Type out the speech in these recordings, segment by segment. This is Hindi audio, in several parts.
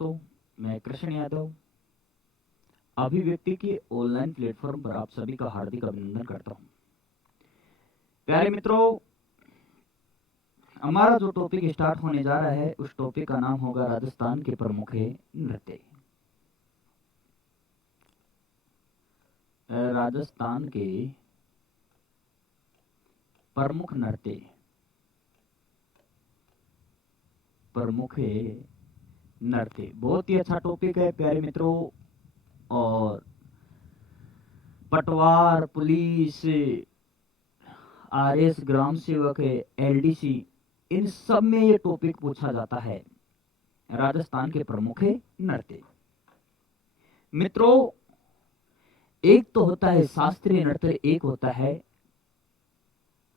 दोस्तों, मैं कृष्ण यादव अभिव्यक्ति के ऑनलाइन प्लेटफॉर्म पर आप सभी का हार्दिक अभिनंदन करता हूं। प्यारे मित्रों, हमारा जो टॉपिक स्टार्ट होने जा रहा है उस टॉपिक का नाम होगा राजस्थान के प्रमुख नृत्य। राजस्थान के प्रमुख नृत्य बहुत ही अच्छा टॉपिक है प्यारे मित्रों। और पटवार, पुलिस, आरएस, ग्राम सेवक है, एलडीसी, इन सब में ये टॉपिक पूछा जाता है, राजस्थान के प्रमुख नृत्य। मित्रों, एक तो होता है शास्त्रीय नृत्य, एक होता है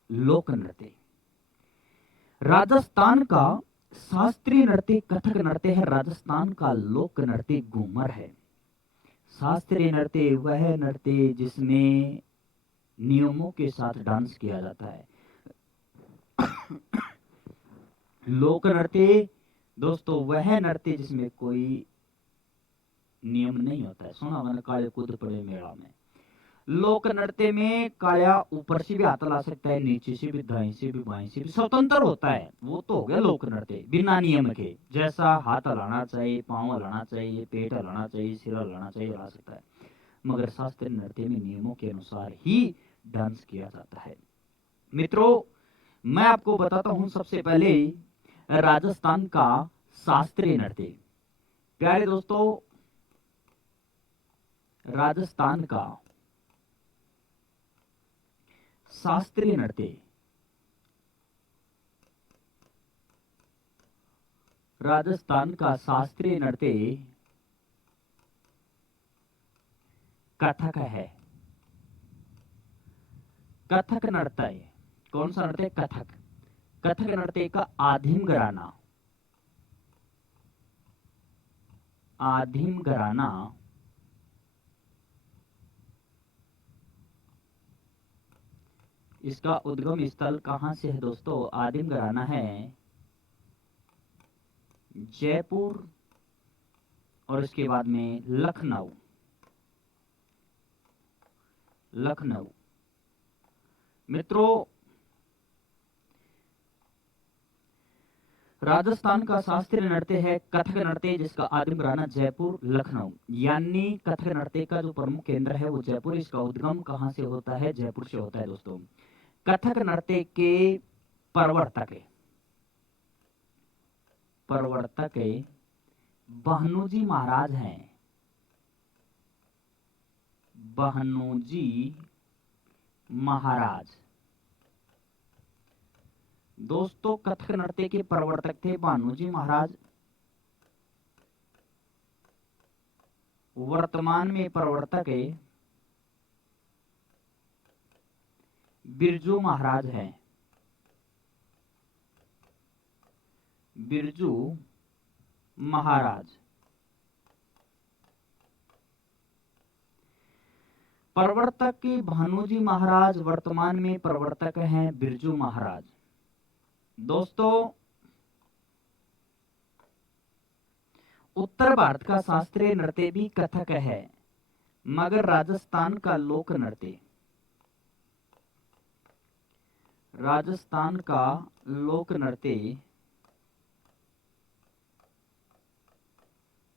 लोक नृत्य। राजस्थान का शास्त्रीय नृत्य कथक नृत्य है, राजस्थान का लोक नृत्य घूमर है। शास्त्रीय नृत्य वह नृत्य जिसमें नियमों के साथ डांस किया जाता है। लोक नृत्य दोस्तों वह नृत्य जिसमें कोई नियम नहीं होता है। सुना मैंने काले कूद पड़े मेला में। लोक नृत्य में काया ऊपर से भी हाथ ला सकता है, नीचे से भी, दाएं से भी, बाएं से भी, स्वतंत्र होता है। वो तो हो गया लोक नृत्य बिना नियम के। जैसा हाथ हलाना चाहिए, पांव हलाना चाहिए, पेट हलाना चाहिए, सिर हलाना चाहिए, हला सकता है। मगर शास्त्रीय नृत्य में नियमों के अनुसार ही डांस किया जाता है। मित्रों, मैं आपको बताता हूं सबसे पहले राजस्थान का शास्त्रीय नृत्य। प्यारे दोस्तों, राजस्थान का शास्त्रीय नृत्य, राजस्थान का शास्त्रीय नृत्य कथक है। कथक नृत्य कौन सा नृत्य? कथक। कथक नृत्य का आधीन घराना, आधीन घराना इसका उद्गम स्थल कहां से है दोस्तों? आदिम घराना है जयपुर और इसके बाद में लखनऊ। लखनऊ। मित्रों, राजस्थान का शास्त्रीय नृत्य है कथक नृत्य जिसका आदिम घराना जयपुर, लखनऊ। यानी कथक नृत्य का जो प्रमुख केंद्र है वो जयपुर। इसका उद्गम कहां से होता है? जयपुर से होता है दोस्तों। कथक नृत्य के प्रवर्तक बहनोजी महाराज हैं। बहनोजी महाराज दोस्तों कथक नृत्य के प्रवर्तक थे बहनोजी महाराज। वर्तमान में प्रवर्तक बिरजू महाराज हैं। बिरजू महाराज प्रवर्तक भानुजी महाराज, वर्तमान में प्रवर्तक हैं बिरजू महाराज। दोस्तों, उत्तर भारत का शास्त्रीय नृत्य भी कथक है, मगर राजस्थान का लोक नृत्य, राजस्थान का लोक नृत्य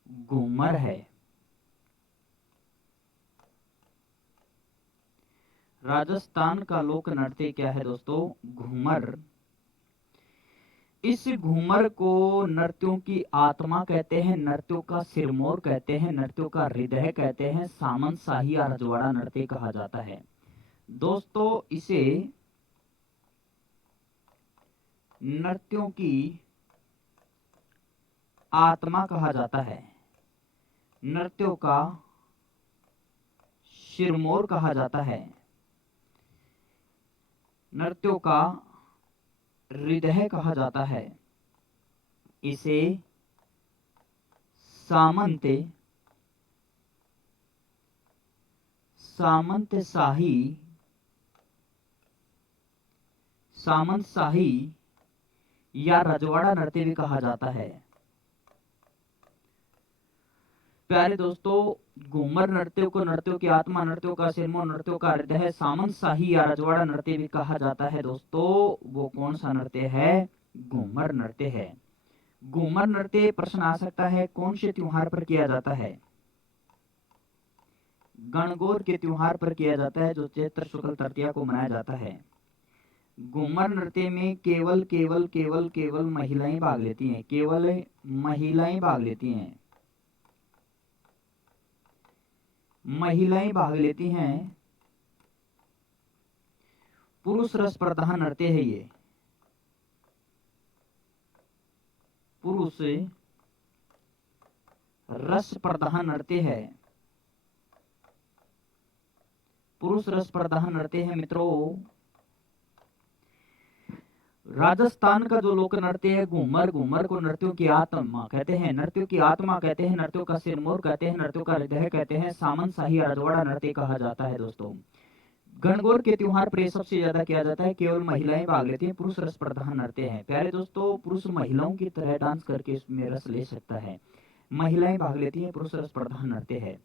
घूमर है। राजस्थान का लोक नृत्य क्या है दोस्तों? घूमर। इस घूमर को नृत्यों की आत्मा कहते हैं, नृत्यों का सिरमौर कहते हैं, नृत्यों का हृदय कहते हैं, सामंत शाही या रजवाड़ा नृत्य कहा जाता है। दोस्तों, इसे नृत्यों की आत्मा कहा जाता है, नृत्यों का सिरमौर कहा जाता है, नृत्यों का हृदय कहा जाता है। इसे सामंत शाही या रजवाड़ा नृत्य भी कहा जाता है। प्यारे दोस्तों, घूमर नृत्यों को नृत्यों की आत्मा, नृत्यों का सिरमौर, नृत्यों का हृदय, सामंत शाही या रजवाड़ा नृत्य भी कहा जाता है दोस्तों। वो कौन सा नृत्य है? घूमर नृत्य है। घूमर नृत्य प्रश्न आ सकता है कौन से त्योहार पर किया जाता है? गणगौर के त्योहार पर किया जाता है, जो चैत्र शुक्ल तृतीया को मनाया जाता है। घूमर नृत्य में केवल केवल केवल केवल महिलाएं भाग लेती हैं, केवल महिलाएं भाग लेती हैं, महिलाएं भाग लेती हैं। पुरुष रस प्रधान नृत्य है ये, पुरुष रस प्रधान नृत्य है, पुरुष रस प्रधान नृत्य है मित्रों। राजस्थान का जो लोक नृत्य है घूमर, घूमर को नृत्यों की आत्मा कहते हैं, नृत्यों की आत्मा कहते हैं, नृत्यों का सिरमौर कहते हैं, नृत्यों का हृदय कहते हैं, सामंत शाही रजवाड़ा नृत्य कहा जाता है दोस्तों। गणगौर के त्योहार पर सबसे ज्यादा किया जाता है, केवल महिलाएं भाग लेती हैं, पुरुष रस प्रधान नृत्य है। प्यारे दोस्तों, पुरुष महिलाओं की तरह डांस करके इसमें रस ले सकता है, महिलाएं भाग लेती हैं, पुरुष रस प्रधान नृत्य है।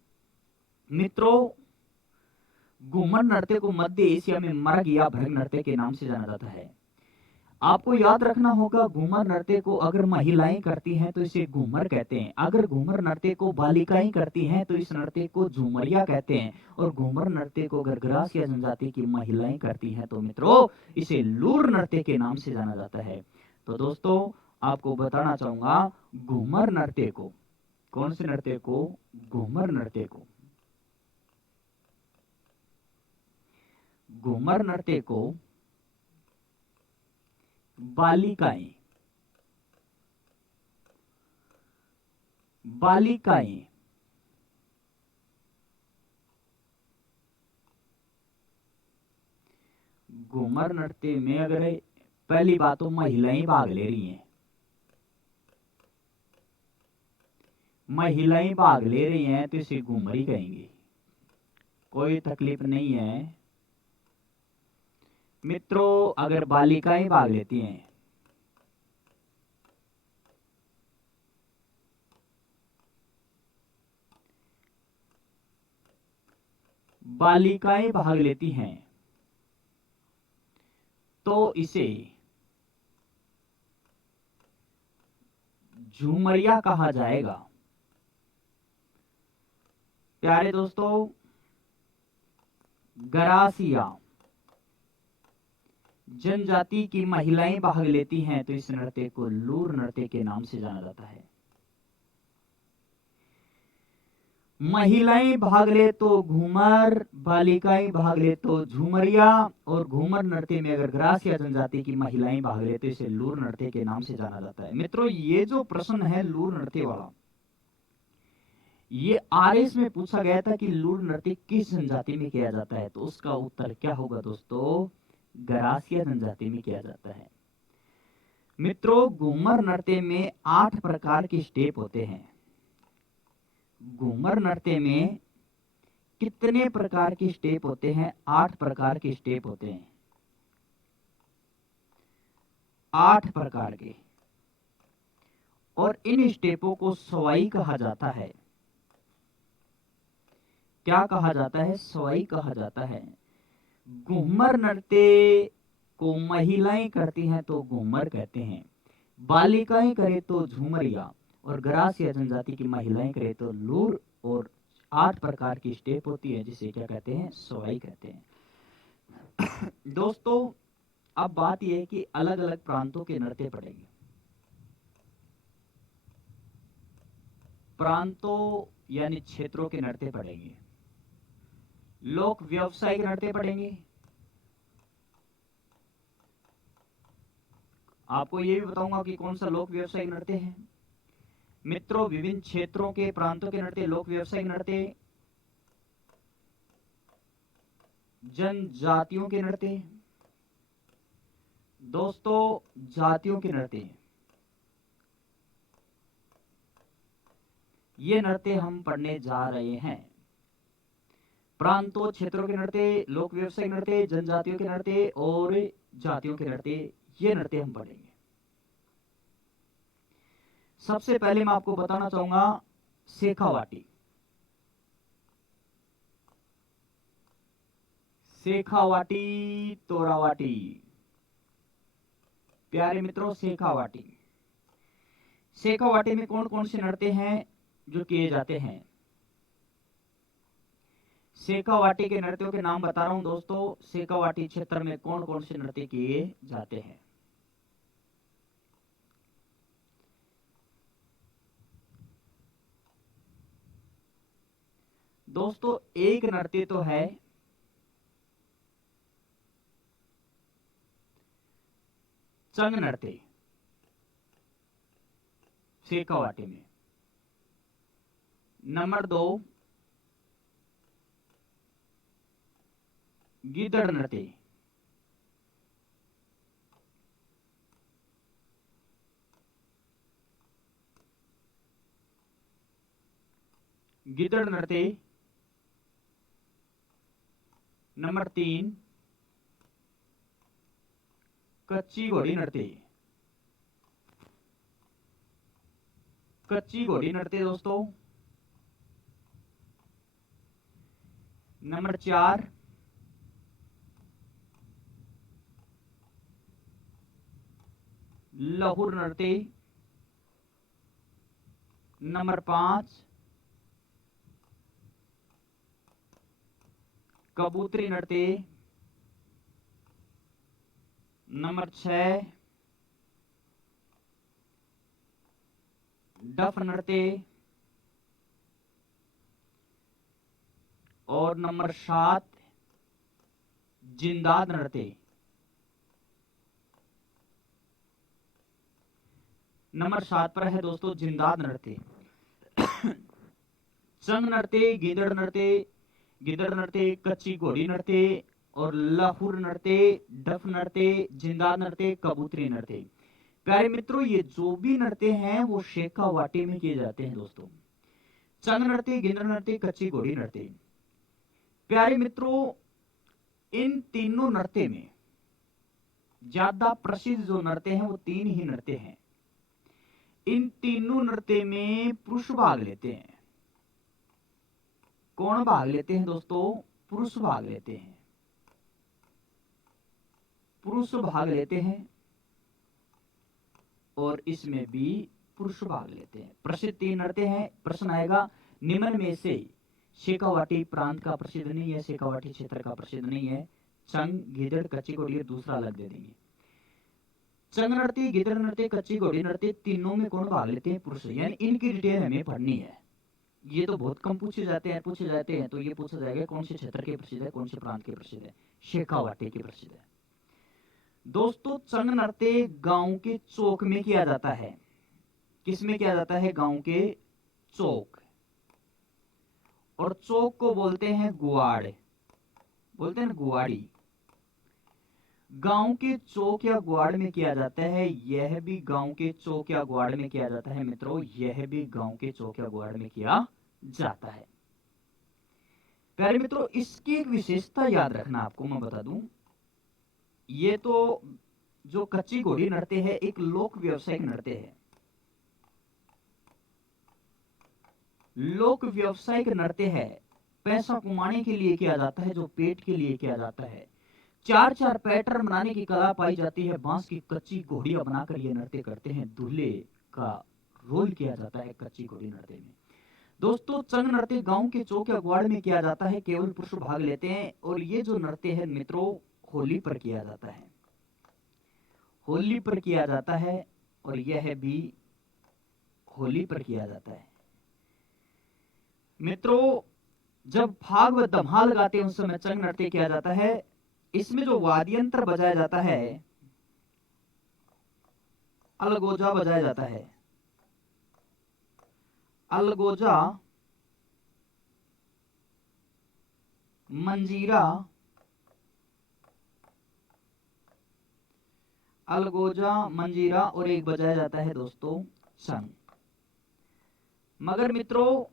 मित्रों, घूमर नृत्य को मध्य एशिया में मर्ग या भृंग नृत्य के नाम से जाना जाता है। आपको याद रखना होगा, घूमर नृत्य को अगर महिलाएं करती हैं तो इसे घूमर कहते हैं, अगर घूमर नृत्य को बालिकाएं करती हैं तो इस नृत्य को झूमरिया कहते हैं, और घूमर नृत्य को अगर ग्रास या जनजाति की महिलाएं करती हैं तो मित्रों इसे लूर नृत्य के नाम से जाना जाता है। तो दोस्तों, आपको बताना चाहूंगा, घूमर नृत्य को, कौन से नृत्य को? घूमर नृत्य को, घूमर नृत्य को बालिकाएं, बालिकाएं घूमर नृत्य में अगर पहली बात तो महिलाएं भाग ले रही हैं, महिलाएं भाग ले रही हैं तो इसे घूमरी कहेंगे, कोई तकलीफ नहीं है मित्रों। अगर बालिकाएं भाग लेती हैं, बालिकाएं भाग लेती हैं तो इसे झूमरिया कहा जाएगा। प्यारे दोस्तों, गरासिया जनजाति की महिलाएं भाग लेती हैं तो इस नृत्य को लूर नृत्य के नाम से जाना जाता है। महिलाएं भाग ले तो घूमर, बालिकाएं भाग ले तो झूमरिया, और घूमर नृत्य में अगर ग्रासिया जनजाति की महिलाएं भाग ले तो इसे लूर नृत्य के नाम से जाना जाता है। मित्रों, ये जो प्रश्न है लूर नृत्य वाला, ये आरएस में पूछा गया था कि लूर नृत्य किस जनजाति में किया जाता है, तो उसका उत्तर क्या होगा दोस्तों? गरासिया जनजाति में किया जाता है। मित्रों, घूमर नृत्य में 8 प्रकार के स्टेप होते हैं। घूमर नृत्य में कितने प्रकार के स्टेप होते हैं? 8 प्रकार के स्टेप होते हैं, 8 प्रकार के। और इन स्टेपों को सवाई कहा जाता है। क्या कहा जाता है? सवाई कहा जाता है। घूमर नृत्य को महिलाएं करती हैं तो घूमर कहते हैं, बालिकाएं करे तो झूमरिया, और ग्रासिया जनजाति की महिलाएं करे तो लूर, और 8 प्रकार की स्टेप होती है जिसे क्या कहते हैं? सवाई कहते हैं। दोस्तों, अब बात यह है कि अलग अलग प्रांतों के नृत्य पढ़ेंगे, प्रांतों यानी क्षेत्रों के नृत्य पढ़ेंगे, लोक व्यवसायिक नृत्य पढ़ेंगे। आपको यह भी बताऊंगा कि कौन सा लोक व्यवसायिक नृत्य है। मित्रों, विभिन्न क्षेत्रों के प्रांतों के नृत्य, लोक व्यवसायिक नृत्य, जनजातियों के नृत्य, दोस्तों जातियों के नृत्य, ये नृत्य हम पढ़ने जा रहे हैं। प्रांतों क्षेत्रों के नृत्य, लोक व्यवसायिक नृत्य, जनजातियों के नृत्य और जातियों के नृत्य, ये नृत्य हम पढ़ेंगे। सबसे पहले मैं आपको बताना चाहूंगा शेखावाटी। शेखावाटी, तोरावाटी। प्यारे मित्रों, शेखावाटी। शेखावाटी में कौन कौन से नृत्य हैं जो किए जाते हैं? शेखावाटी के नृत्यों के नाम बता रहा हूं दोस्तों। शेखावाटी क्षेत्र में कौन कौन से नृत्य किए जाते हैं? दोस्तों, एक नृत्य तो है चंग नृत्य शेखावाटी में। नंबर 2 गिदड़ नृत्य। गिदड़ नृत्य। नंबर 3 कच्ची घोड़ी नृत्य। कच्ची घोड़ी नृत्य दोस्तों। नंबर 4 लहुर नृत्य। नंबर 5 कबूतरी नृत्य। नंबर 6 डफ नृत्य। और नंबर 7 जिंदाद नृत्य। नंबर 7 पर है दोस्तों जिंदाद नृत्य। चंग नृत्य, गिदड़ नृत्य, कच्ची घोड़ी नृत्य और लाहुर नृत्य, डफ नृत्य, जिंदाद नृत्य, कबूतरी नृत्य। प्यारे मित्रों, ये जो भी नृत्य हैं वो शेखावाटी में किए जाते हैं दोस्तों। चंग नृत्य, गिदड़ नृत्य, कच्ची घोड़ी नृत्य। प्यारे मित्रों, इन तीनों नृत्य में ज्यादा प्रसिद्ध जो नृत्य हैं वो 3 ही नृत्य हैं। इन तीनों नृत्य में पुरुष भाग लेते हैं। कौन भाग लेते हैं दोस्तों? पुरुष भाग लेते हैं। पुरुष भाग लेते हैं और इसमें भी पुरुष भाग लेते हैं। प्रसिद्ध 3 नृत्य हैं। प्रश्न आएगा निम्न में से शेखावाटी प्रांत का प्रसिद्ध नहीं है, शेखावाटी क्षेत्र का प्रसिद्ध नहीं है। चंग, गिदड़, कच्ची घोड़ी, दूसरा अलग दे देंगे। चंग नृत्य, गिदड़ नृत्य, कच्ची घोड़ी नृत्य, तीनों में कौन भाग लेते हैं? पुरुष। यानी इनकी डिटेल हमें पढ़नी है। ये तो बहुत कम पूछे जाते हैं तो ये पूछा जाएगा कौन से क्षेत्र के प्रसिद्ध है, कौन से प्रांत के प्रसिद्ध है। शेखावाटी के प्रसिद्ध है दोस्तों। चंग नृत्य गांव के चौक में किया जाता है। किस में किया जाता है? गांव के चौक। और चौक को बोलते हैं गुआड़, बोलते हैं ना गुआड़ी। गांव के चौक या गुआड़ में किया जाता है। यह भी गांव के चौक या गुआड़ में किया जाता है मित्रों। यह भी गांव के चौक या गुआड़ में किया जाता है। प्यारे मित्रों, इसकी एक विशेषता याद रखना, आपको मैं बता दूं। ये तो जो कच्ची घोड़ी नृत्य है एक लोक व्यवसायिक नृत्य है। लोक व्यवसायिक नृत्य है। पैसा कमाने के लिए किया जाता है, जो पेट के लिए किया जाता है। 4 पैटर्न बनाने की कला पाई जाती है। बांस की कच्ची घोड़ियां बनाकर ये नृत्य करते हैं। दूल्हे का रोल किया जाता है कच्ची घोड़ी नृत्य में। दोस्तों, चंग नृत्य गांव के चौक या ग्वाड़ में किया जाता है। केवल पुरुष भाग लेते हैं। और ये जो नृत्य है मित्रों होली पर किया जाता है। होली पर किया जाता है और यह भी होली पर किया जाता है मित्रों। जब फाग व धमाल गाते हैं उस समय चंग नृत्य किया जाता है। इसमें जो वाद्य यंत्र बजाया जाता है, अलगोजा बजाया जाता है। अलगोजा, मंजीरा, अलगोजा, मंजीरा और एक बजाया जाता है दोस्तों चंग। मगर मित्रों,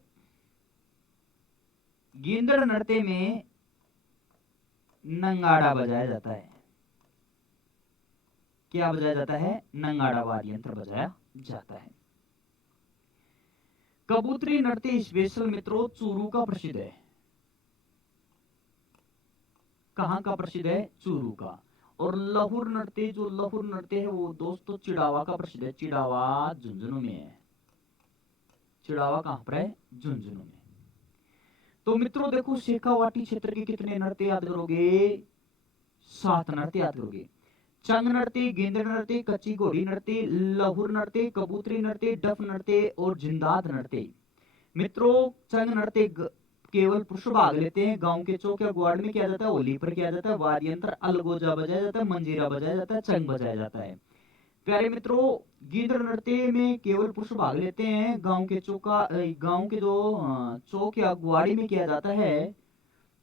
गिंदड़ नृत्य में नंगाड़ा बजाया जाता है। क्या बजाया जाता है? नंगाड़ा वाद्य यंत्र बजाया जाता है। कबूतरी नृत्य स्पेशल मित्रों चूरू का प्रसिद्ध है। कहाँ का प्रसिद्ध है? चूरू का। और लहुर नृत्य, जो लहुर नृत्य है वो दोस्तों चिड़ावा का प्रसिद्ध है। चिड़ावा झुंझुनू में है। चिड़ावा कहाँ पर है? झुंझुनू में। तो मित्रों देखो, शेखावाटी क्षेत्र के कितने नृत्य याद करोगे? 7 नृत्य याद करोगे। चंग नृत्य, गेंद नृत्य, कच्ची घोड़ी नृत्य, लहुर नृत्य, कबूतरी नृत्य, डफ नृत्य और जिंदाद नृत्य। मित्रों चंग नृत्य केवल पुरुष भाग लेते हैं। गांव के चौक या ग्वाड़ में किया जाता है, होली पर किया जाता है। वाद्य यंत्र अलगोजा बजाया जाता है, मंजीरा बजाया जाता है, चंग बजाया जाता है। प्यारे मित्रों, गीदड़ नृत्य में केवल पुरुष भाग लेते हैं। गांव के गांव के जो चौक या गुआड़ी में किया जाता है,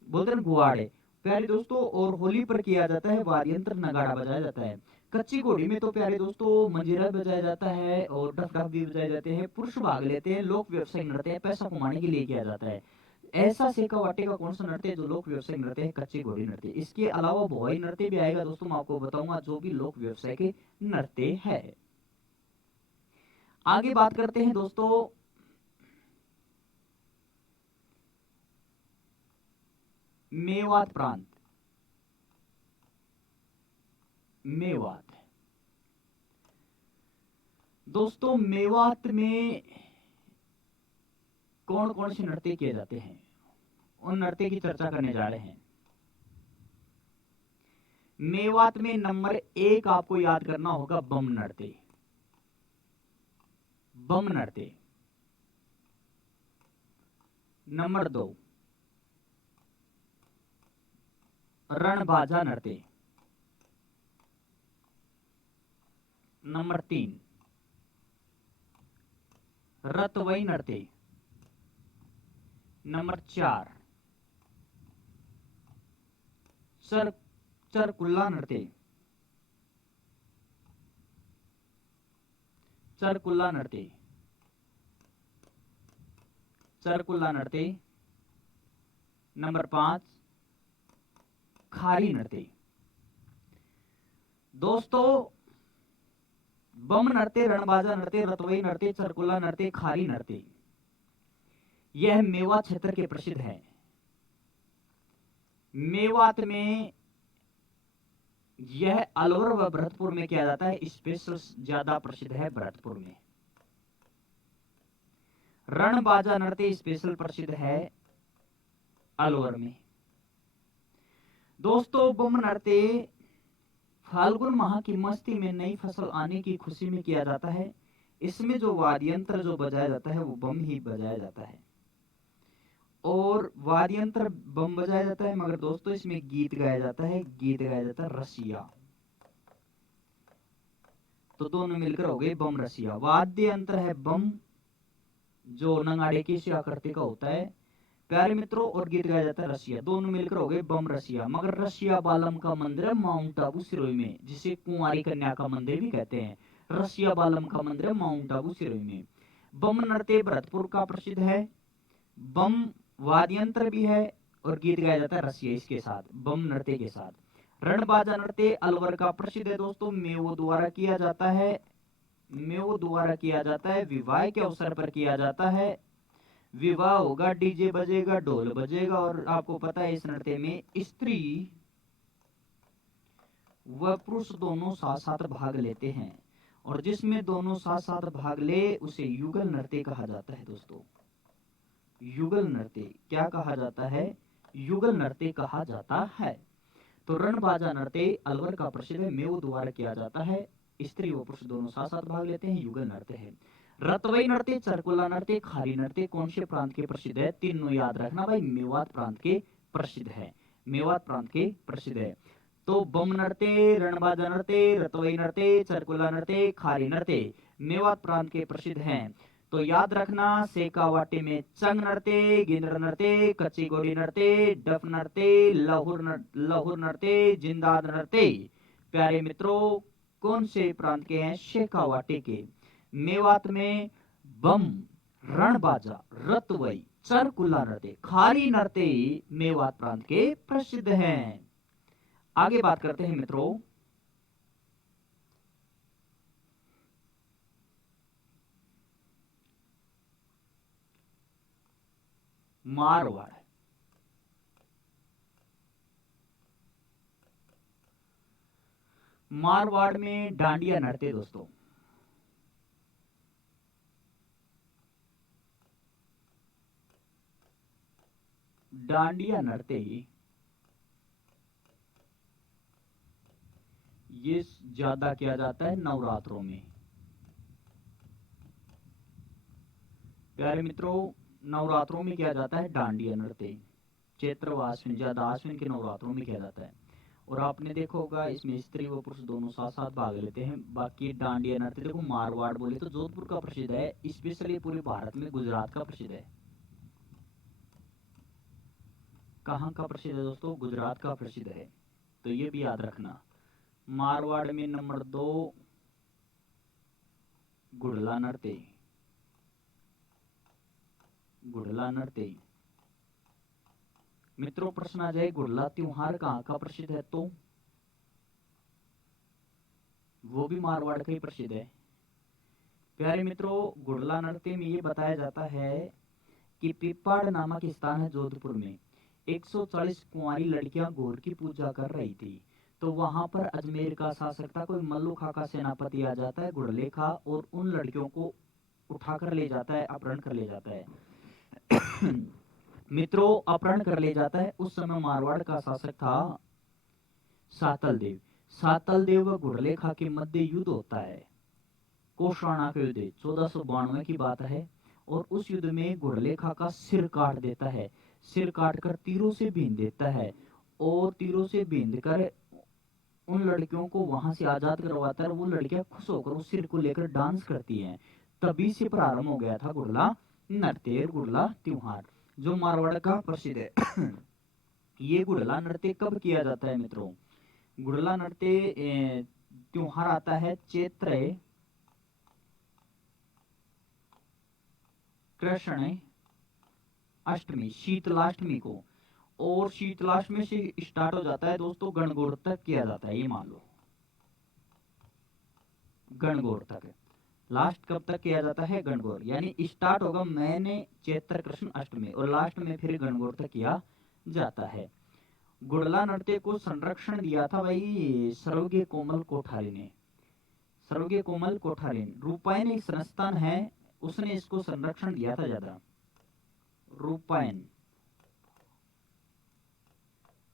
बोलते हैं गुआड़े। प्यारे दोस्तों, और होली पर किया जाता है, वाद्य यंत्र नगाड़ा बजाया जाता है। कच्ची घोड़ी में तो प्यारे दोस्तों मंजीरा बजाया जाता है और डफ डफ भी बजाए जाते हैं। पुरुष भाग लेते हैं। लोक व्यवसाय नृत्य है, पैसा कमाने के लिए किया जाता है। ऐसा शेखावाटी का कौन सा नृत्य है जो लोक व्यवसाय नृत्य है? कच्ची घोड़ी नृत्य। इसके अलावा भोई नृत्य भी आएगा दोस्तों, मैं आपको बताऊंगा, जो भी लोक व्यवसाय के नृत्य है। आगे बात करते हैं दोस्तों मेवात प्रांत। मेवात दोस्तों, मेवात में कौन कौन से नृत्य किए जाते हैं, उन नृत्य की चर्चा करने जा रहे हैं। मेवात में नंबर 1 आपको याद करना होगा बम नृत्य। बम नृत्य। नंबर 2 रणबाजा नृत्य। नंबर 3 रतवई नृत्य। नंबर 4 चरकुल्ला नृत्य। चरकुल्ला नृत्य। चरकुल्ला नृत्य। नंबर 5 खारी नृत्य। दोस्तों बम नृत्य, रणबाजा नृत्य, रतवई नृत्य, चरकुल्ला नृत्य, खारी नृत्य, यह मेवात क्षेत्र के प्रसिद्ध है। मेवात में यह अलवर व भरतपुर में किया जाता है। स्पेशल ज्यादा प्रसिद्ध है भरतपुर में। रणबाजा नृत्य स्पेशल प्रसिद्ध है अलवर में। दोस्तों बम नृत्य फाल्गुन माह की मस्ती में नई फसल आने की खुशी में किया जाता है। इसमें जो वाद्य यंत्र जो बजाया जाता है वो बम ही बजाया जाता है, और वाद्य यंत्र बम बजाया जाता है, मगर दोस्तों इसमें गीत गाया जाता है। गीत गाया जाता है रसिया। तो दोनों मिलकर हो गए बम रसिया। वाद्य यंत्र है बम, जो नगाड़े की सी आकृति का होता है प्यारे मित्रों, और गीत गाया जाता है रसिया। दोनों मिलकर हो गए बम रसिया। मगर रसिया बालम का मंदिर है माउंट आबू सिरोही में, जिसे कुंवारी कन्या का मंदिर भी कहते हैं। रसिया बालम का मंदिर है माउंट आबू सिरोही में। बम नृत्य भरतपुर का प्रसिद्ध है। बम वाद्य यंत्र भी है और गीत गाया जाता है रसिया इसके साथ, बम नृत्य के साथ। रणबाजा नृत्य अलवर का प्रसिद्ध है दोस्तों, मेवो द्वारा किया जाता है। मेवो द्वारा किया जाता है, विवाह के अवसर पर किया जाता है। विवाह होगा, डीजे बजेगा, ढोल बजेगा, और आपको पता है इस नृत्य में स्त्री व पुरुष दोनों साथ साथ भाग लेते हैं, और जिसमें दोनों साथ साथ भाग ले उसे युगल नृत्य कहा जाता है दोस्तों। युगल नृत्य क्या कहा जाता है? युगल नृत्य कहा जाता है। तो रणबाजा नृत्य अलवर का प्रसिद्ध है, मेव द्वारा किया जाता है। स्त्री व पुरुष दोनों साथ साथ भाग लेते हैं, युगल नृत्य है। रतवई नृत्य, चरकुल्ला नृत्य, खारी नृत्य कौन से प्रांत के प्रसिद्ध है? तीनों याद रखना भाई, मेवात प्रांत के प्रसिद्ध है। मेवात प्रांत के प्रसिद्ध है। तो बम नृत्य, रणबाजा नृत्य, रतवई नृत्य, चरकुल्ला नृत्य, खारी नृत्य मेवात प्रांत के प्रसिद्ध हैं। तो याद रखना, शेखावाटी में चंग नृत्य, गिंदड़ नृत्य, कच्ची घोड़ी नृत्य, डफ नृत्य, लहुर नृत्य, जिंदाद नृत्य प्यारे मित्रों कौन से प्रांत के हैं? शेखावाटी के। मेवात में बम, रणबाजा, रतवई, चरकुल्ला नृत्य, खारी नृत्य मेवात प्रांत के प्रसिद्ध हैं। आगे बात करते हैं मित्रों मारवाड़। मारवाड़ में डांडिया नृत्य दोस्तों, डांडिया नृत्य ये ज्यादा किया जाता है नवरात्रों में। प्यारे मित्रों, नवरात्रों में किया जाता है डांडिया नृत्य, चैत्र व आश्विन, ज्यादा आश्विन के नवरात्रों में किया जाता है। और आपने देखा होगा इसमें स्त्री व पुरुष दोनों साथ साथ भाग लेते हैं। बाकी डांडिया नृत्य देखो, मारवाड़ बोले तो जोधपुर का प्रसिद्ध है, स्पेशली पूरे भारत में गुजरात का प्रसिद्ध है। कहाँ का प्रसिद्ध है दोस्तों? गुजरात का प्रसिद्ध है, तो ये भी याद रखना। मारवाड़ में नंबर 2 गुड़ला नृत्य, गुड़ला नृत्य। मित्रों प्रश्न आ जाए गुड़ला त्योहार कहाँ का प्रसिद्ध है, तो वो भी मारवाड़ का ही प्रसिद्ध है। प्यारे मित्रों, गुड़ला नृत्य में ये बताया जाता है कि पिपाड़ नामक स्थान है जोधपुर में, 140 कुंवारी लड़कियां गौर की पूजा कर रही थी। तो वहां पर अजमेर का शासक था, कोई मल्लुखा का सेनापति आ जाता है गुड़लेखा, और उन लड़कियों को उठाकर ले जाता है, अपहरण कर ले जाता है। मित्रों अपहरण कर ले जाता है। उस समय मारवाड़ का शासक था सातल देव। सातल देव व गुड़लेखा के मध्य युद्ध होता है, कोषाणा का युद्ध 1492 की बात है। और उस युद्ध में गुड़लेखा का सिर काट देता है, सिर काटकर तीरों से बींध देता है, और तीरों से बींध कर उन लड़कियों को वहां से आजाद करवाता है। वो लड़कियां खुश होकर उस सिर को लेकर डांस करती हैं। तभी से प्रारंभ हो गया था गुड़ला नृत्य, गुड़ला त्योहार, जो मारवाड़ का प्रसिद्ध है। ये गुड़ला नृत्य कब किया जाता है मित्रों? गुड़ला नृत्य त्योहार आता है चैत्र कृष्ण अष्टमी, शीतलाष्टमी को। और शीतलाष्टमी से स्टार्ट हो जाता है दोस्तों, गणगौर तक किया जाता है। ये मान लो गणगौर तक, लास्ट कब तक किया जाता है? गणगौर, यानी स्टार्ट होगा मैंने चैत्र कृष्ण अष्टमी, और लास्ट में फिर गणगौर तक किया जाता है। गुड़ला नृत्य को संरक्षण दिया था भाई सर्वज्ञ कोमल कोठारी ने। सर्वज्ञ कोमल कोठारी, रूपायन एक संस्थान है, उसने इसको संरक्षण दिया था ज्यादा। रूपायन,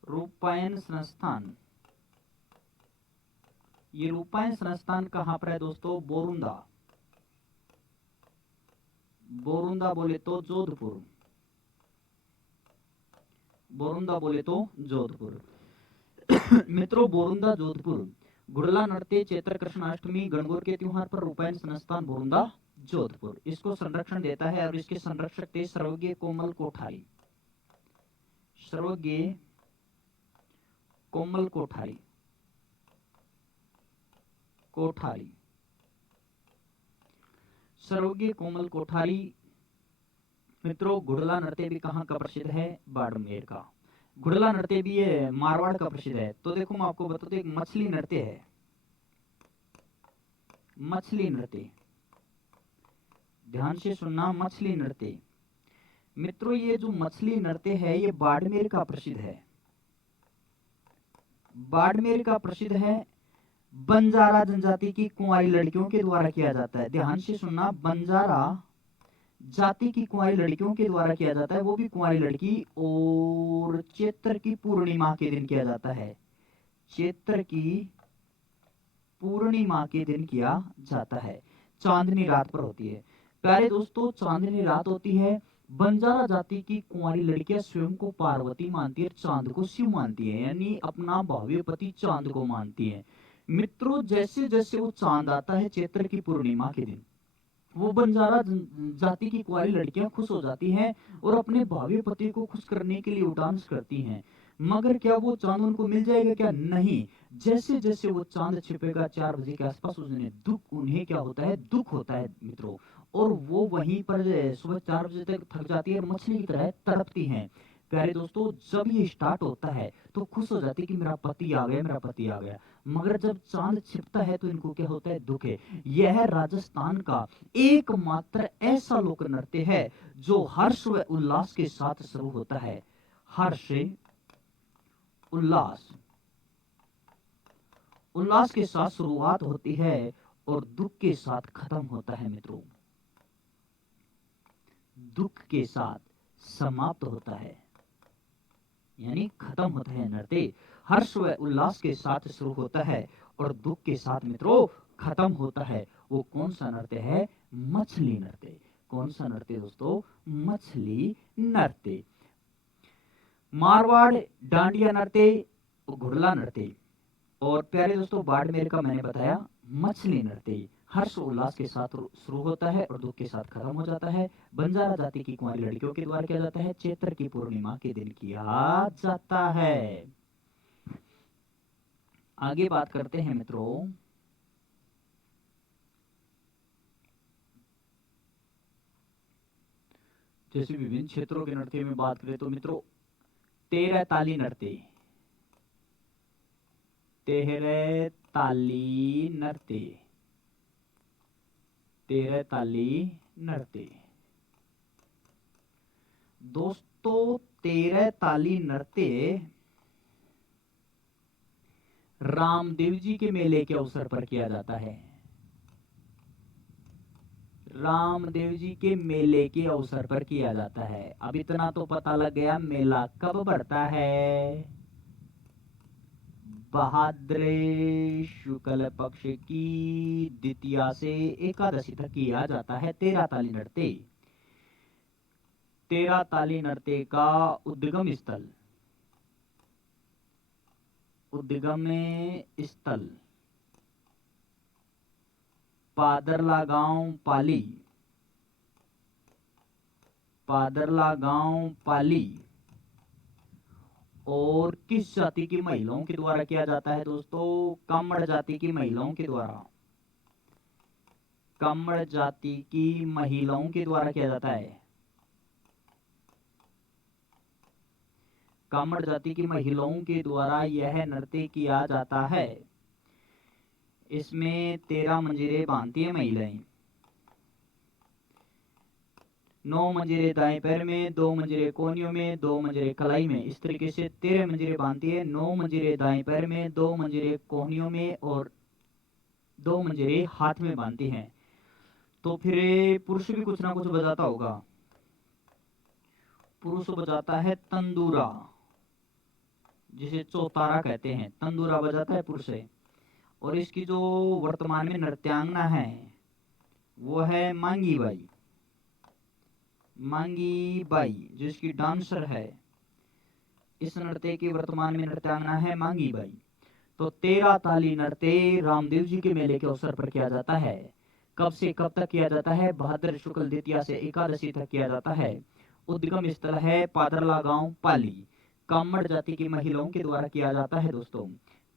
रूपायन संस्थान, ये रूपायन संस्थान कहां पर है दोस्तों? बोरुंदा, बोरुंदा बोले तो जोधपुर, बोरुंदा बोले तो जोधपुर। मित्रों बोरुंदा जोधपुर, गुड़ला नृत्य चैत्र कृष्णाष्टमी गणगौर के त्योहार पर रूपायन संस्थान बोरुंदा जोधपुर इसको संरक्षण देता है। और इसके संरक्षक थे सर्वज्ञ कोमल कोठारी, सर्वज्ञ कोमल कोठारी, कोठारी, सर्वज्ञ कोमल कोठारी। मित्रों गुड़ला नृत्य भी कहाँ का प्रसिद्ध है? बाड़मेर का। गुड़ला नृत्य भी है मारवाड़ का प्रसिद्ध है। तो देखो मैं आपको बताता हूं, एक मछली नृत्य है, मछली नृत्य, ध्यान से सुनना, मछली नृत्य। मित्रों ये जो मछली नृत्य है ये बाड़मेर का प्रसिद्ध है, बाड़मेर का प्रसिद्ध है। बंजारा जनजाति की कुंवारी लड़कियों के द्वारा किया जाता है। ध्यान से सुनना, बंजारा जाति की कुंवारी लड़कियों के द्वारा किया जाता है, वो भी कुंवारी लड़की। और चैत्र की पूर्णिमा के दिन किया जाता है, चैत्र की पूर्णिमा के दिन किया जाता है, चांदनी रात पर होती है। प्यारे दोस्तों चांदनी रात होती है, बंजारा जाति की कुंवारी लड़कियां स्वयं को पार्वती मानती है, चांद को शिव मानती है, यानी अपना भावी पति चांद को मानती है। मित्रों जैसे जैसे वो चांद आता है चैत्र की पूर्णिमा के दिन, वो बंजारा जाति की कुंवारी लड़कियां खुश हो जाती हैं और अपने भावी पति को खुश करने के लिए डांस करती हैं। मगर क्या वो चांद उनको मिल जाएगा? क्या नहीं। जैसे जैसे वो चांद छिपेगा 4 बजे के आसपास, उन्हें क्या होता है? दुख होता है मित्रों। और वो वहीं पर सुबह 4 बजे तक थक जाती है और मछली की तरह तड़पती हैं। प्यारे दोस्तों जब ये स्टार्ट होता है तो खुश हो जाती है कि मेरा पति आ गया, मेरा पति आ गया। मगर जब चांद छिपता है तो इनको क्या होता है? दुख है। यह राजस्थान का एकमात्र ऐसा लोक नृत्य है जो हर्ष व उल्लास के साथ शुरू होता है। हर्ष, उल्लास, उल्लास के साथ शुरुआत होती है और दुख के साथ खत्म होता है मित्रों। दुख के साथ समाप्त होता है, यानी खत्म होता है नृत्य। हर्ष व उल्लास के साथ शुरू होता है और दुख के साथ मित्रों खत्म होता है। वो कौन सा नृत्य है? मछली नृत्य। कौन सा नृत्य दोस्तों? मछली नृत्य। मारवाड़ डांडिया नृत्य, घुड़ला नृत्य, और प्यारे दोस्तों बाड़मेर का मैंने बताया मछली नृत्य। हर्ष उल्लास के साथ शुरू होता है और दुख के साथ खत्म हो जाता है। बंजारा जाति की कुंवारी लड़कियों के द्वारा किया जाता है। चैत्र की पूर्णिमा के दिन किया जाता है। आगे बात करते हैं मित्रों, जैसे विभिन्न क्षेत्रों के नृत्य में बात करें तो मित्रों तेरह ताली नृत्य, तेरह ताली नृत्य, तेरह ताली नृत्य। दोस्तों तेरह ताली नृत्य रामदेव जी के मेले के अवसर पर किया जाता है। रामदेव जी के मेले के अवसर पर किया जाता है। अब इतना तो पता लग गया मेला कब बढ़ता है? भाद्र शुक्ल पक्ष की द्वितीया से एकादशी तक किया जाता है तेरह ताली नृत्य। तेरह ताली नृत्य का उद्गम स्थल, उद्गम स्थल पादरला गांव पाली, पादरला गांव पाली। और किस जाति की महिलाओं के द्वारा किया जाता है दोस्तों? कामड़ जाति की महिलाओं के द्वारा, कामड़ जाति की महिलाओं के द्वारा किया जाता है। कामड़ जाति की महिलाओं के द्वारा यह नृत्य किया जाता है। इसमें 13 मंजीरे बांधती है महिलाएं। 9 मंजीरे दाएं पैर में, 2 मंजीरे कोहनियों में, 2 मंजीरे कलाई में। इस तरीके से 13 मंजीरे बांधती है। 9 मंजीरे दाएं पैर में, 2 मंजीरे कोहनियों में और 2 मंजीरे हाथ में बांधती हैं। तो फिर पुरुष भी कुछ ना कुछ बजाता होगा। पुरुष बजाता है तंदूरा, जिसे चौतारा कहते हैं। तंदूरा बजाता है पुरुष है। और इसकी जो वर्तमान में नृत्यांगना है वो है मांगी बाई। मांगी बाई जो इसकी डांसर है, इस नृत्य की वर्तमान में नृत्यांगना है मांगी बाई। तो 13 ताली नृत्य रामदेव जी के मेले के अवसर पर किया जाता है। कब से कब तक किया जाता है? भाद्र शुक्ल द्वितीया से एकादशी तक किया जाता है। उद्गम स्थल है पादरला गांव पाली। कामड़ जाति की महिलाओं के द्वारा किया जाता है दोस्तों।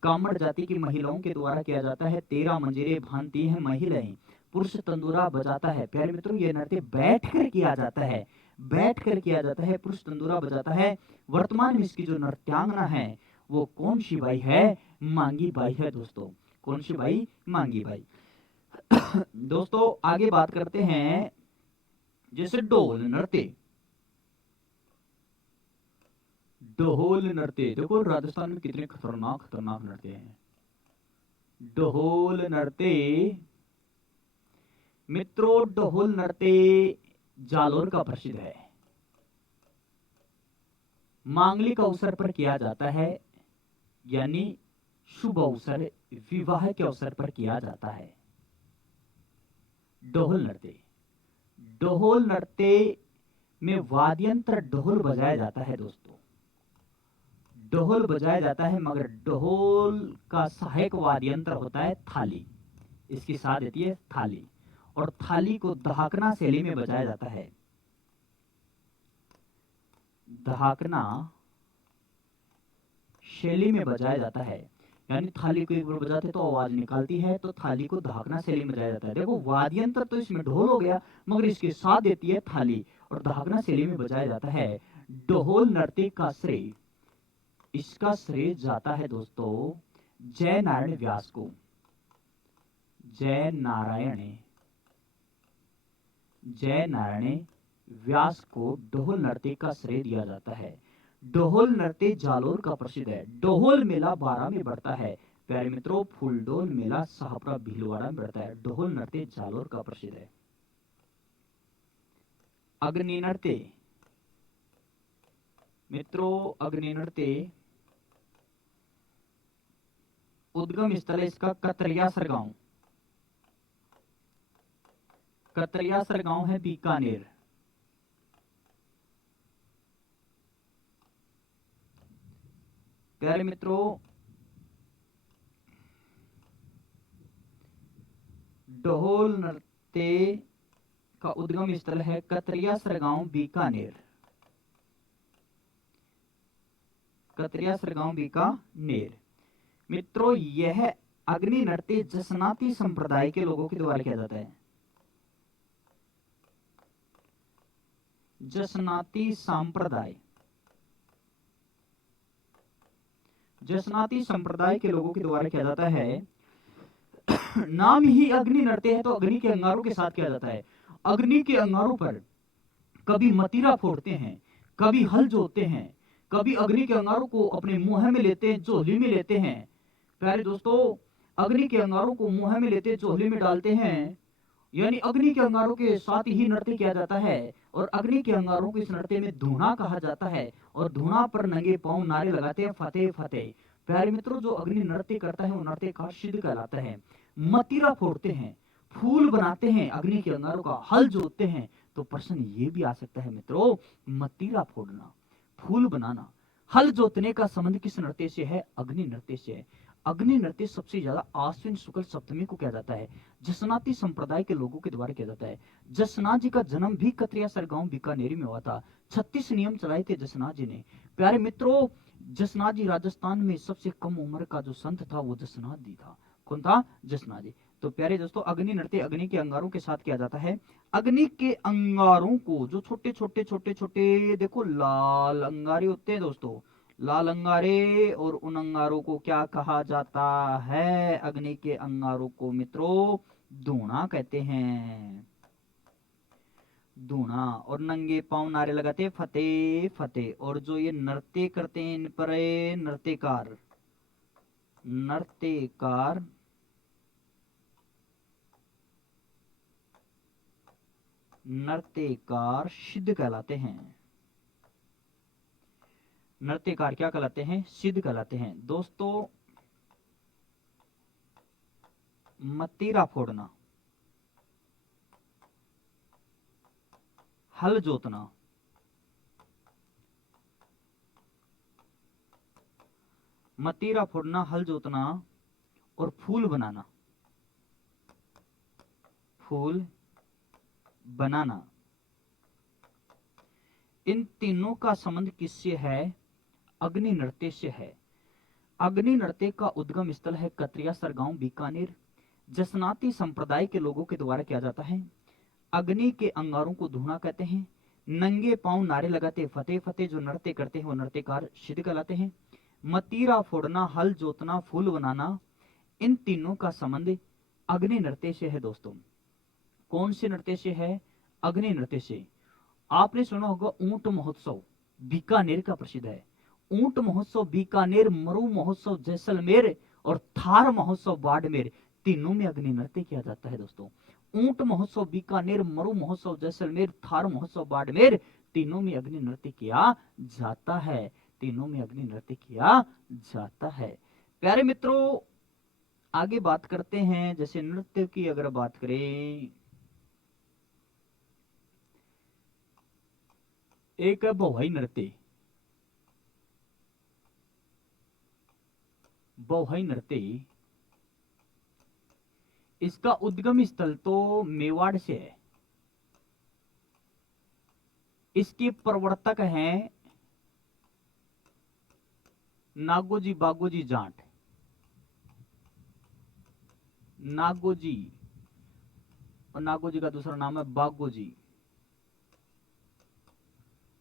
कामड़ जाति की महिलाओं के द्वारा किया जाता है। 13 मंजीरे बांधती हैं महिलाएं। पुरुष तंदूरा बजाता है। प्यारे मित्रों ये नृत्य बैठकर किया जाता है, बैठकर किया जाता है। पुरुष तंदूरा बजाता है। वर्तमान में इसकी जो नृत्यांगना है वो कौन सी बाई है? मांगी बाई है दोस्तों। कौन सी बाई? मांगी बाई। दोस्तों आगे बात करते हैं जैसे ढोल नृत्य। ढोल नृत्य देखो राजस्थान में कितने खतरनाक खतरनाक नृत्य हैं। ढोल नृत्य मित्रों, ढोल नृत्य जालोर का प्रसिद्ध है। मांगलिक अवसर पर किया जाता है, यानी शुभ अवसर विवाह के अवसर पर किया जाता है ढोल नृत्य। ढोल नृत्य में वाद्यंत्र ढोल बजाया जाता है दोस्तों। ढोल बजाया जाता है, मगर ढोल का सहायक वाद्यंत्र होता है थाली। इसकी साथ देती है थाली। और थाली को दहाकना शैली में बजाया जाता है। दहाकना शैली में बजाया जाता है, यानी थाली को एक बार बजाते तो आवाज निकालती है, तो थाली को दहाकना शैली में बजाया जाता है। देखो वाद्यंत्र तो इसमें ढोल हो गया, मगर इसके साथ देती है थाली और दहाकना शैली में बजाया जाता है। ढोल नृत्य का श्रेय, इसका श्रेय जाता है दोस्तों जय नारायण व्यास को। जय नारायण व्यास को ढोल नृत्य का श्रेय दिया जाता है। ढोल नृत्य जालोर का प्रसिद्ध है। ढोल मेला 12 में बढ़ता है। प्यारे मित्रों, फूलडोल मेला शाहपुरा भीलवाड़ा में पड़ता है। ढोल नृत्य जालोर का प्रसिद्ध है। अग्नि नृत्य मित्रों, अग्नि नृत्य उद्गम स्थल है इसका कतरियासर गांव। कतरियासर गांव है बीकानेर। प्यारे मित्रों, ढोल नृत्य का उद्गम स्थल है कतरियासर गांव बीकानेर। कतरियासर गांव बीकानेर। मित्रों, यह अग्नि नृत्य जसनाती संप्रदाय के लोगों के द्वारा किया जाता है। जसनाती संप्रदाय, जसनाती संप्रदाय के लोगों के द्वारा किया जाता है। नाम ही अग्नि नृत्य है तो अग्नि के अंगारों के साथ किया जाता है। अग्नि के अंगारों पर कभी मतीरा फोड़ते हैं, कभी हल जोतते हैं, कभी अग्नि के अंगारों को अपने मुंह में लेते हैं, झोली में लेते हैं। प्यारे दोस्तों, अग्नि के अंगारों को मुंह में लेते, झोली में डालते हैं, यानी अग्नि के अंगारों के साथ ही नृत्य किया जाता है। और अग्नि के अंगारों को इस नृत्य में धूना कहा जाता है। और धूना पर नंगे पांव नारे लगाते हैं, फतेह फतेह। प्यारे मित्रों, जो अग्नि नृत्य करता है वो नृत्यकार सिद्ध कहलाता है। मतीरा फोड़ते हैं, फूल बनाते हैं, अग्नि के अंगारों का हल जोतते हैं। तो प्रश्न ये भी आ सकता है मित्रों, मतीरा फोड़ना, फूल बनाना, हल जोतने का संबंध किस नृत्य से है? अग्नि नृत्य से है। अग्नि नृत्य सबसे ज्यादा आश्विन शुक्ल सप्तमी को किया जाता है। जसनाती संप्रदाय के लोगों के द्वारा किया जाता है। जसनाथ जी का जन्म भी कतरियासर गांव बीकानेर में हुआ था। 36 नियम चलाए थे जसनाथ जी ने। प्यारे मित्रों, जसनाथ जी राजस्थान में सबसे कम उम्र का जो संत था वो जसनाथ जी था। कौन था? जसनाथ जी। तो प्यारे दोस्तों, अग्नि नृत्य अग्नि के अंगारों के साथ किया जाता है। अग्नि के अंगारों को, जो छोटे छोटे छोटे छोटे देखो लाल अंगारे होते हैं दोस्तों, लाल अंगारे, और उन अंगारों को क्या कहा जाता है? अग्नि के अंगारों को मित्रों धूणा कहते हैं। धूणा। और नंगे पांव नारे लगाते फतेह फतेह। और जो ये नृत्य करते हैं इन पर नृत्यकार, नृत्यकार नृत्यकार सिद्ध कहलाते हैं। नृत्यकार क्या कहलाते हैं? सिद्ध कहलाते हैं। दोस्तों, मतीरा फोड़ना, हल जोतना, मतीरा फोड़ना, हल जोतना और फूल बनाना, फूल बनाना, इन तीनों का संबंध किससे है? अग्नि नृत्य से है। अग्नि नृत्य का उद्गम स्थल है कतरियासर गांव बीकानेर। जसनाती संप्रदाय के लोगों के द्वारा किया जाता है। अग्नि के अंगारों को धूणा कहते हैं। नंगे पांव नारे लगाते फतेह फतेह जो नृत्य करते हैं वो नृत्यकार सिद्ध कहलाते हैं। मतीरा फोड़ना, हल जोतना, फूल बनाना, इन तीनों का संबंध अग्नि नृत्य से है। दोस्तों, कौन से नृत्य से है? अग्नि नृत्य से। आपने सुना होगा ऊंट महोत्सव बीकानेर का प्रसिद्ध है। ऊंट महोत्सव बीकानेर, मरु महोत्सव जैसलमेर और थार महोत्सव बाड़मेर, तीनों में अग्नि नृत्य किया जाता है। दोस्तों, ऊंट महोत्सव बीकानेर, मरु महोत्सव जैसलमेर, थार महोत्सव बाड़मेर, तीनों में अग्नि नृत्य किया जाता है। तीनों में अग्नि नृत्य किया जाता है। प्यारे मित्रों, आगे बात करते हैं। जैसे नृत्य की अगर बात करें, एक है बौहाई नृत्य। बौहाई नृत्य, इसका उद्गम स्थल तो मेवाड़ से है। इसके प्रवर्तक हैं नागोजी बागोजी जाट। नागोजी, और नागोजी का दूसरा नाम है बागोजी।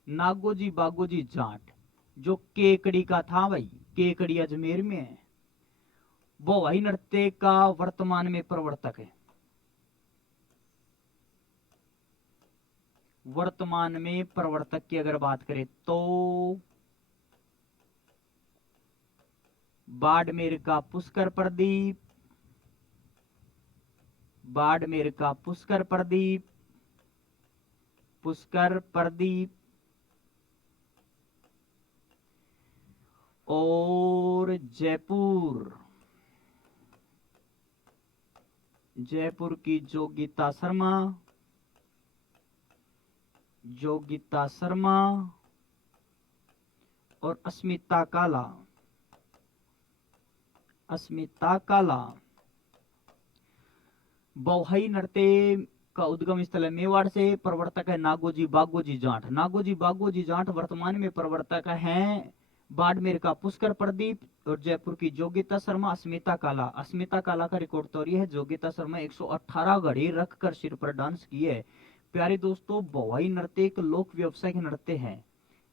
नागोजी बागोजी जाट, जो केकड़ी का था भाई, केकड़ी अजमेर में है। वो वही नृत्य का वर्तमान में प्रवर्तक है। वर्तमान में प्रवर्तक की अगर बात करें तो बाड़मेर का पुष्कर प्रदीप, बाड़मेर का पुष्कर प्रदीप, पुष्कर प्रदीप। और जयपुर, जयपुर की जोगिता शर्मा, योगिता शर्मा। और अस्मिता काला, अस्मिता काला। बौहई नृत्य का उद्गम स्थल है मेवाड़ से, प्रवर्तक है नागोजी बागोजी जाट। नागोजी बागोजी जाट वर्तमान में प्रवर्तक हैं बाड़मेर का पुष्कर प्रदीप और जयपुर की जोगिता शर्मा। अस्मिता काला, अस्मिता काला का रिकॉर्ड तो ये है, जोगिता शर्मा 118 घड़ी रखकर सिर पर डांस किए। प्यारे दोस्तों, बौहई नृत्य एक लोक व्यवसायिक नृत्य है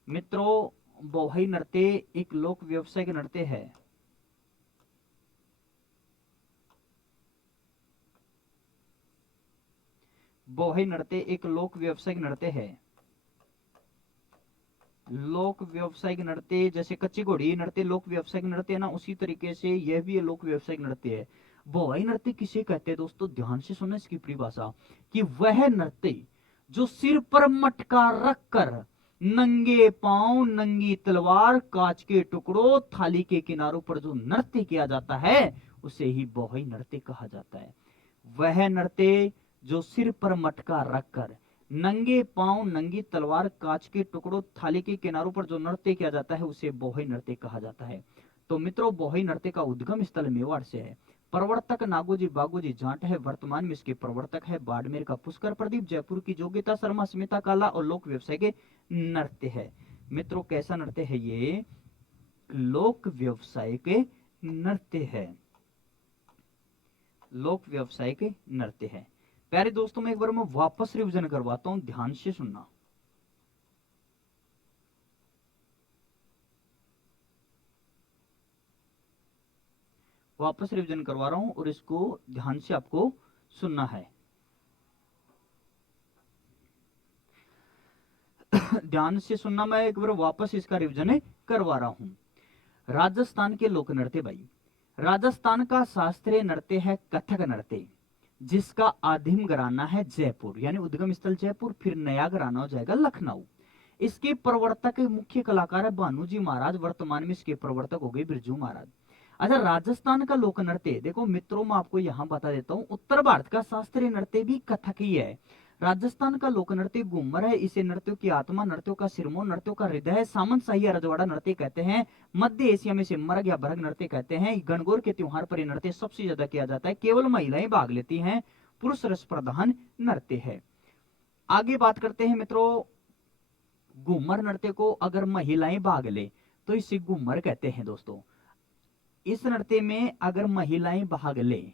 मित्रों, बौहई नृत्य एक लोक व्यवसायिक नृत्य है। बौहई नृत्य एक लोक व्यवसायिक नृत्य है। लोक व्यवसायिक नृत्य जैसे कच्ची घोड़ी नृत्य लोक व्यवसायिक नृत्य है ना, उसी तरीके से यह भी लोक व्यवसायिक नृत्य है। बौहई नृत्य किसे कहते हैं दोस्तों, ध्यान से सुनना इसकी परिभाषा, कि वह नृत्य जो सिर पर मटका रखकर नंगे पांव, नंगी तलवार, कांच के टुकड़ों, थाली के किनारों पर जो नृत्य किया जाता है उसे ही बौहई नृत्य कहा जाता है। वह नृत्य जो सिर पर मटका रखकर नंगे पांव, नंगी तलवार, कांच के टुकड़ों, थाली के किनारों पर जो नृत्य किया जाता है उसे बौहई नृत्य कहा जाता है। तो मित्रों, बौहई नृत्य का उद्गम स्थल मेवाड़ से है, प्रवर्तक नागोजी बागोजी जाट है, वर्तमान में इसके प्रवर्तक है बाड़मेर का पुष्कर प्रदीप, जयपुर की जोगिता शर्मा, स्मिता काला और लोक व्यवसाय के नृत्य है। मित्रों, कैसा नृत्य है ये, लोक व्यवसाय के नृत्य है, लोक व्यवसाय के नृत्य है। प्यारे दोस्तों, मैं एक बार मैं वापस रिवीजन करवाता हूं, ध्यान से सुनना। वापस रिवीजन करवा रहा हूं और इसको ध्यान से आपको सुनना है। ध्यान से सुनना, मैं एक बार वापस इसका रिवीजन करवा रहा हूं। राजस्थान के लोक नृत्य भाई, राजस्थान का शास्त्रीय नृत्य है कथक नृत्य, जिसका आदिम घराना है जयपुर, यानी उद्गम स्थल जयपुर, फिर नया घराना हो जाएगा लखनऊ। इसके प्रवर्तक मुख्य कलाकार है भानुजी महाराज, वर्तमान में इसके प्रवर्तक हो गए बिरजू महाराज। अच्छा, राजस्थान का लोक नृत्य देखो मित्रों, मैं आपको यहां बता देता हूं, उत्तर भारत का शास्त्रीय नृत्य भी कथक ही है। राजस्थान का लोक नृत्य घूमर है, इसे नृत्यों की आत्मा, नृत्यों का सिरमौर, नृत्यों का हृदय, सामंत शाही रजवाड़ा नृत्य कहते हैं। मध्य एशिया में से मरग या भरग नृत्य कहते हैं। गणगौर के त्योहार पर नृत्य सबसे ज्यादा किया जाता है, केवल महिलाएं भाग लेती हैं, पुरुष रस प्रधान नृत्य है। आगे बात करते हैं मित्रों, घूमर नृत्य को अगर महिलाएं भाग ले तो इसे घूमर कहते हैं दोस्तों। इस नृत्य में अगर महिलाएं भाग ले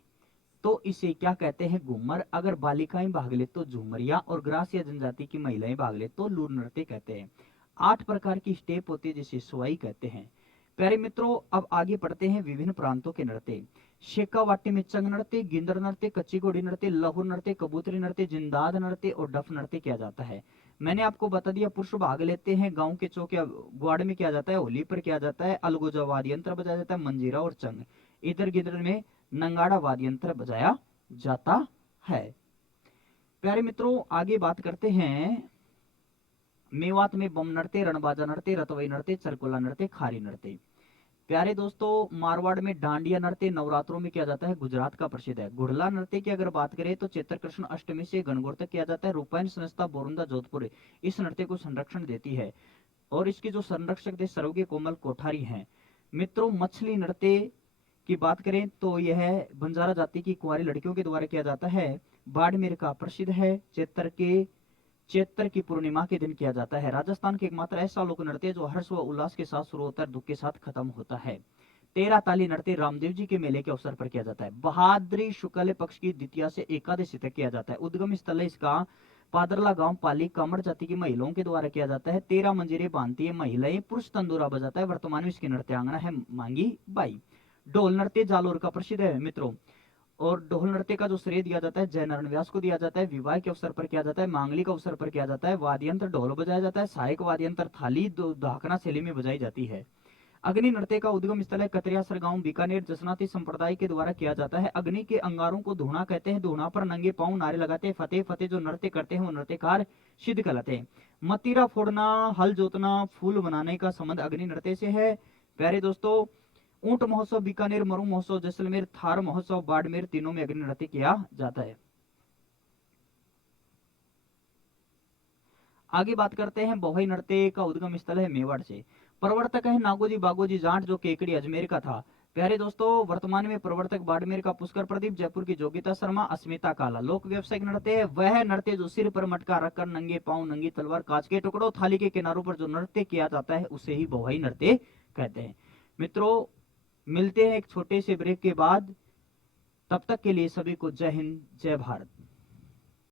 तो इसे क्या कहते हैं, घूमर। अगर बालिकाएं भाग ले तो झूमरिया, और ग्रास या जनजाति की महिलाएं भाग ले तो लूर नृत्य कहते हैं। 8 प्रकार की स्टेप होती है जिसे स्वाई कहते हैं। प्यारे मित्रों, अब आगे पढ़ते हैं विभिन्न प्रांतों के नृत्य। शेखावाटी में चंग नृत्य, गिंदर नृत्य, कच्ची घोड़ी नृत्य, लहू नृत्य, कबूतरी नृत्य, जिंदाद नृत्य और डफ नृत्य किया जाता है। मैंने आपको बता दिया, पुरुष भाग लेते हैं, गांव के चौक या ग्वाड़ में किया जाता है, होली पर किया जाता है, अलगोजा वाद्य यंत्र बजाया जाता है, मंजीरा और चंग। इधर गिदर में नंगाड़ा वाद्य यंत्र बजाया जाता है। प्यारे मित्रों, आगे बात करते हैं, मेवात में बम नृत्य, रणबाजा नृत्य, रतवई नृत्य, चरकोला नृत्य, खारी नृत्य। प्यारे दोस्तों, मारवाड़ में डांडिया नृत्य नवरात्रों में किया जाता है, गुजरात का प्रसिद्ध है। घुड़ला नृत्य की अगर बात करें तो चैत्र कृष्ण अष्टमी से गणगौर तक किया जाता है। रूपायन संस्था बोरुंदा जोधपुर इस नृत्य को संरक्षण देती है, और इसके जो संरक्षक थे सर्वज्ञ कोमल कोठारी हैं। मित्रों, मछली नृत्य की बात करें तो यह बंजारा जाति की कुंवारी लड़कियों के द्वारा किया जाता है, बाड़मेर का प्रसिद्ध है, चैत्र की पूर्णिमा के दिन किया जाता है। राजस्थान के एकमात्र ऐसा लोक नृत्य जो हर्ष व उल्लास के साथ शुरू होता है, दुख के साथ खत्म होता है। 13 ताली नृत्य रामदेव जी के मेले के अवसर पर किया जाता है। बहादुरी शुक्ल पक्ष की द्वितीया से एकादशी तक किया जाता है। उद्गम स्थल इसका पादरला गांव पाली कामड़ जाति की महिलाओं के द्वारा किया जाता है। 13 मंजीरे बांधती है महिलाएं, पुरुष तंदूरा बजाता है। वर्तमान में इसकी नृत्यांगना है मांगी बाई। ढोल नृत्य जालोर का प्रसिद्ध है मित्रों, और ढोल नृत्य का जो श्रेय दिया जाता है जय नारायण व्यास को दिया जाता है। विवाह के अवसर पर किया जाता है, मांगलिक अवसर पर किया जाता है। वाद्यंत्र ढोल बजाया जाता है, सहायक वाद्यंत्र थाली धाकना शैली में बजाई जाती है। अग्नि नृत्य का उद्गम स्थल है कतरियासर गांव बीकानेर। जसनाती संप्रदाय के द्वारा किया जाता है। अग्नि के अंगारों को धूणा कहते हैं। धूणा पर नंगे पांव नारे लगाते हैं। फतेह फतेह जो नृत्य करते हैं वो नृत्यकार सिद्ध कहलाते हैं। मतीरा फोड़ना, हल जोतना, फूल बनाने का संबंध अग्नि नृत्य से है। प्यारे दोस्तों, ऊंट महोत्सव बीकानेर, मरु महोत्सव जैसलमेर, थार महोत्सव बाड़मेर, तीनों में अग्नि नृत्य किया जाता है। आगे बात करते हैं बहोई नृत्य का उद्गम स्थल है मेवाड़ से। प्रवर्तक है नागोजी बागोजी जाट जो केकड़ी अजमेर का था। प्यारे दोस्तों, वर्तमान में प्रवर्तक बाड़मेर का पुष्कर प्रदीप, जयपुर की जोगिता शर्मा, अस्मिता काला। लोक व्यवसायिक नृत्य है वह नृत्य जो सिर पर मटका रखकर नंगे पांव, नंगी तलवार, कांच के टुकड़ों, थाली के किनारों पर जो नृत्य किया जाता है उसे ही बहोई नृत्य कहते हैं। मित्रों, मिलते हैं एक छोटे से ब्रेक के बाद। तब तक के लिए सभी को जय हिंद, जय भारत।